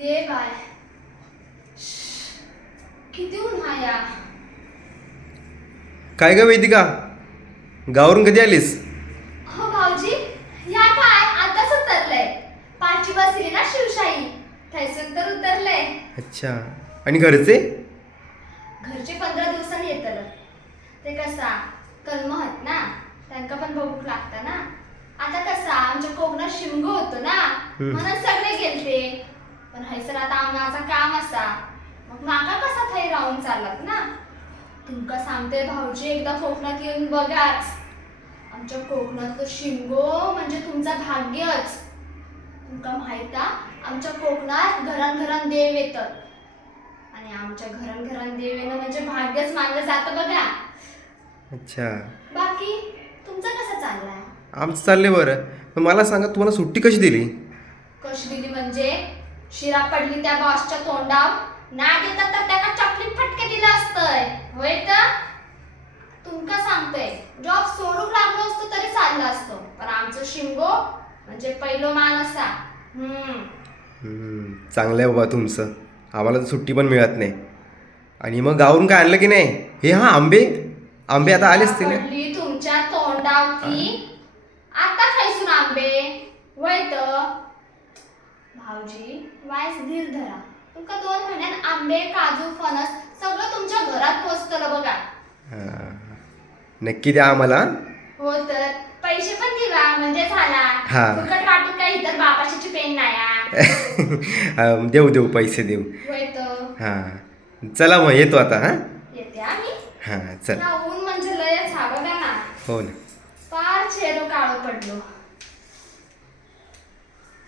ये बाय. किती ऊन आहे या. काय ग वेदिका, गावावरून कधी आलीस? हो भाऊजी, या काय आताच उतरलंय. पाचवी बसली ना शिवशाही, थैसून तर उतरलंय. अच्छा. आणि घरचे? घरचे 15 दिवसांनी येतलं. ते कसा कलमहत ना, त्यांना पण बघूक लागतं ना. आता कसा आमच्या कोकणात शिमगो होतो ना, म्हणून सगळे गेलते. पण हैसर आता आमचं काम असा, मग माका कसा थै राहून चालत ना. तुमका सांगते भाऊजी, एकदा कोकणात येऊन बघाच. आमच्या कोकणातलं शिमगो म्हणजे तुमचं भाग्यच. तुमका माहित आमच्या कोकणात घरान देव येतात. आणि आमच्या घरान देव येणं म्हणजे भाग्यच मानलं जातं बघा. अच्छा. बाकी तुमचं कसं चाललंय? आमचं चाललंय बरं. पण मला सांगा, तुम्हाला सुट्टी कशी दिली? कशी दिली म्हणजे शिरा पडली त्या बॉसच्या तोंडावर, ना देतात तर त्याला चपलीत फटके दिलं असतंय. होय तर तुमका सांगतोय, जॉब सोडून लागलो असतो तरी चाललं असतं, पण आमचं शिमगो म्हणजे पहिलो मान असा. चांगलं आहे बाबा तुमचं. आम्हाला तर सुट्टी पण मिळत नाही. आणि मग गावावरून काय आणलं की नाही? हे हा आंबे आंबे आता आले असतील ना? पडली तुमच्या तोंडावरती आता खायसून आंबे. होय तर भाऊजी, वायस धीर धरा. तुमका 2 महिन्यात आंबे, काजू, फणस सगळं तुमच्या घरात पोचतलं बघा. नक्की द्या आम्हाला. हो तर पैसे पण दिला म्हणजे झाला. हा. फुकट वाटून काही इतर बापाशी पेन नाही. देऊ पैसे देऊ. होय तर. हां, चला मग येतो आता. हां येते आम्ही. हां चल. ऊन म्हणजे लयच हा बघा ना. हो ना. फार चेहरा काळं पडलो.